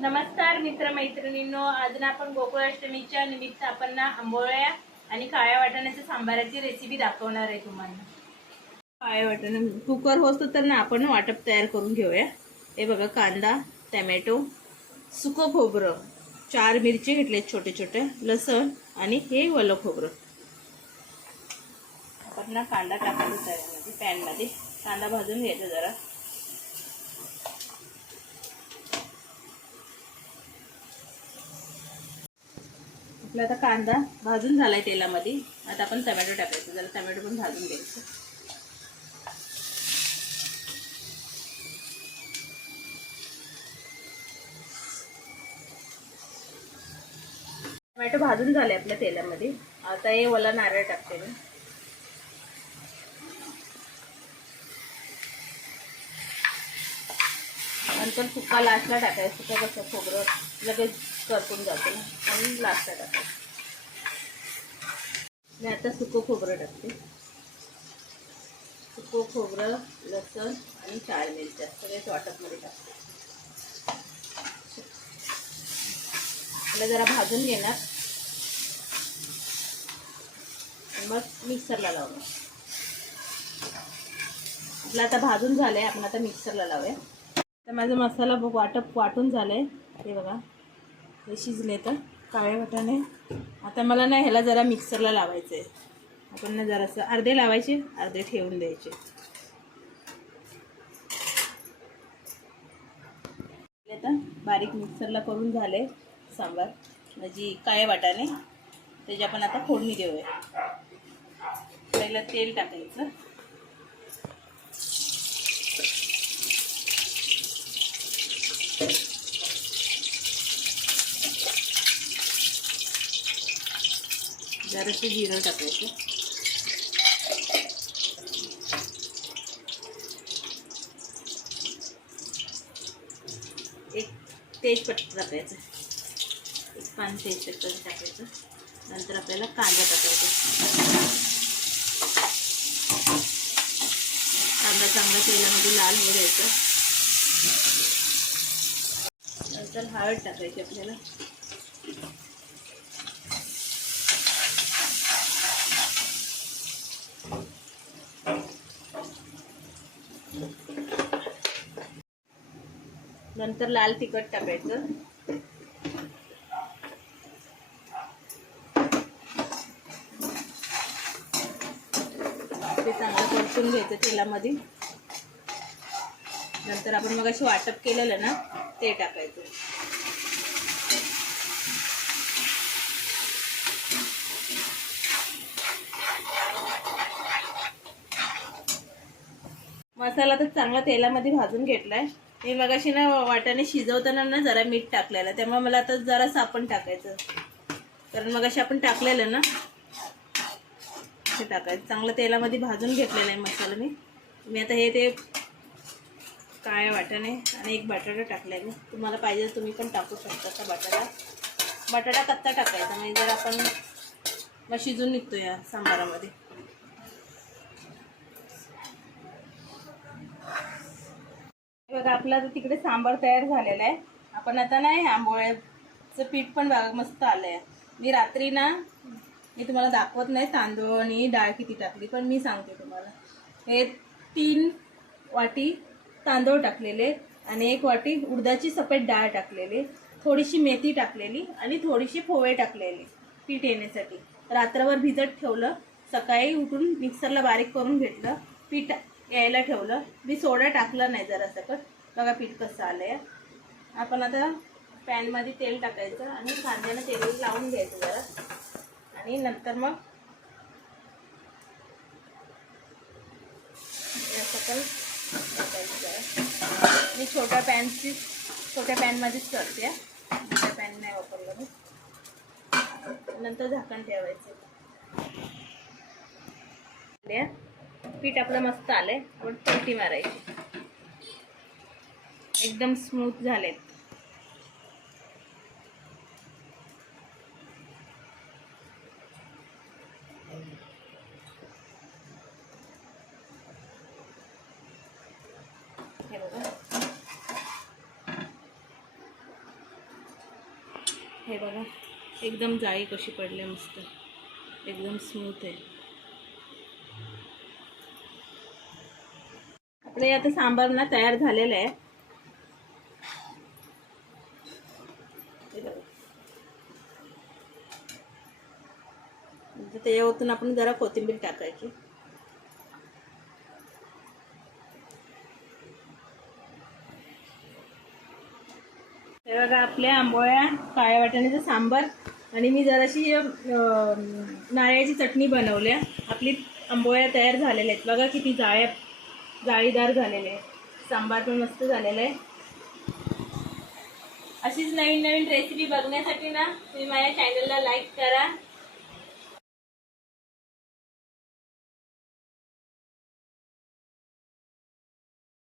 नमस्कार मित्रमैत्रिणींनो, आज ना आपण गोकुळाष्टमीच्या निमित्त आपण ना आंबोळ्या आणि काळ्या वाटाण्याच्या सांबाराची रेसिपी दाखवणार आहे तुम्हाला। काळ्या वाटाणे कुकर होतो तर ना आपण वाटप तयार करून घेऊया। हे बघा, कांदा, टोमॅटो, सुकं खोबरं, 4 मिरची घेतले छोटे छोटे, लसूण आणि हे ओलं खोबरं। आपण ना कांदा टाकायचा त्यामध्ये, पॅन मध्ये कांदा भाजून घ्यायचा जरा। आपला आता कांदा भाजून झालाय तेलामध्ये। आता आपण टोमॅटो टाकायचं, जरा टोमॅटो पण भाजून घ्यायचं। टोमॅटो भाजून झाले आपल्या तेलामध्ये। आता हे ओला नारळ टाकते मी। नंतर सुका लास्टला टाकायचं, सुका कसं खोबरं लगेच करपून जातं ना, म्हणून लास्टला टाकायचं। मी आता सुकं खोबरं टाकते। सुकं खोबरं, लसूण आणि 4 मिरच्या सगळेच वाटपमध्ये टाकते। मला जरा भाजून घेणार, मग मिक्सरला लावणार। आपलं आता भाजून झालंय, आपण आता मिक्सरला लावूया। तर माझा मसाला वाटून झालाय, हे बघा हे शिजले तर काळे वाटाणे। आता मला ना ह्याला जरा मिक्सरला लावायचं आहे। आपण ना जरासं अर्धे लावायचे, अर्धे ठेवून द्यायचे। आता बारीक मिक्सरला करून झाले सांबार म्हणजे काळे वाटाणे। त्याची आपण आता फोडणी देऊया। पहिलं तेल टाकायचं, जरासं जिरं टाकायचं, एक तेजपत्ता टाकायचं, एक पान तेजपत्ता टाकायचं। नंतर आपल्याला कांदा टाकायचा। कांदा चांगला तेलामध्ये लाल होऊ द्यायचा। नंतर हळद टाकायची आपल्याला। नंतर लाल तिखट टाकायचं। ते चांगलं परतून घ्यायचं तेलामध्ये। नंतर आपण मग अशी वाटप केलेलं ना ते टाकायचं। मसाला तर चांगला तेलामध्ये भाजून घेतलाय। मी मगाशी ना वाटाणे शिजवताना ना जरा मीठ टाकलेलं, त्यामुळे मला आता जरासं आपण टाकायचं, कारण मगाशी आपण टाकलेलं ना ते टाकायचं। चांगलं तेलामध्ये भाजून घेतलेलं आहे मसाला मी आता हे ते काळे वाटाणे आणि एक बटाटा टाकलाय मी। तुम्हाला पाहिजे तर तुम्ही पण टाकू शकता। बटाटा कच्चा टाकायचा, म्हणजे जर आपण मग शिजून निघतो या सांबारामध्ये। बघा, आपला तिकडे सांबार तयार झालेला आहे। आपण आता ना आंबोळ्याचं पीठ पण बघा मस्त आलंय। मी रात्री ना मी तुम्हाला दाखवत नाही तांदूळ आणि डाळ किती टाकली, पण मी सांगते तुम्हाला। हे 3 वाटी तांदूळ टाकलेले आणि 1 वाटी उडदाची सफेद डाळ टाकलेली, थोडीशी मेथी टाकलेली आणि थोडीशी पोहे टाकलेली पीठ येण्यासाठी। रात्रभर भिजत ठेवलं, सकाळी उठून मिक्सरला बारीक करून घेतलं, पीठ यायला ठेवलं। मी सोडा टाकला नाही जरा सकट। बघा पीठ कसं आलंय। आपण आता पॅनमध्ये तेल टाकायचं आणि कांद्यानं तेल लावून घ्यायचं जरा, आणि नंतर मग सकट टाकायचं जरा। मी छोट्या पॅनमध्येच करते, मोठ्या पॅन नाही वापरलं मी। नंतर झाकण ठेवायचं। पीठ आपलं मस्त आलंय, आपण पलटी मारायची। एकदम स्मूथ झाले। हे बघा, हे बघा एकदम जाळी कशी पडली मस्त, एकदम स्मूथ आहे. आपले आता सांबार ना तयार झालेलं आहे. त्याच्यावरतून आपण जरा कोथिंबीर टाकायची. हे बघा आपल्या आंबोळ्या काळ्या वाटाण्याचं सांबार आणि मी जराशी नारळाची चटणी बनवल्या. आपली आंबोळ्या तयार झालेल्या आहेत. बघा किती जाळीदार झालेले आहे. सांबार पण मस्त झालेलं आहे. अशीच नवीन नवीन रेसिपी बघण्यासाठी ना तुम्ही माझ्या चॅनलला लाईक करा,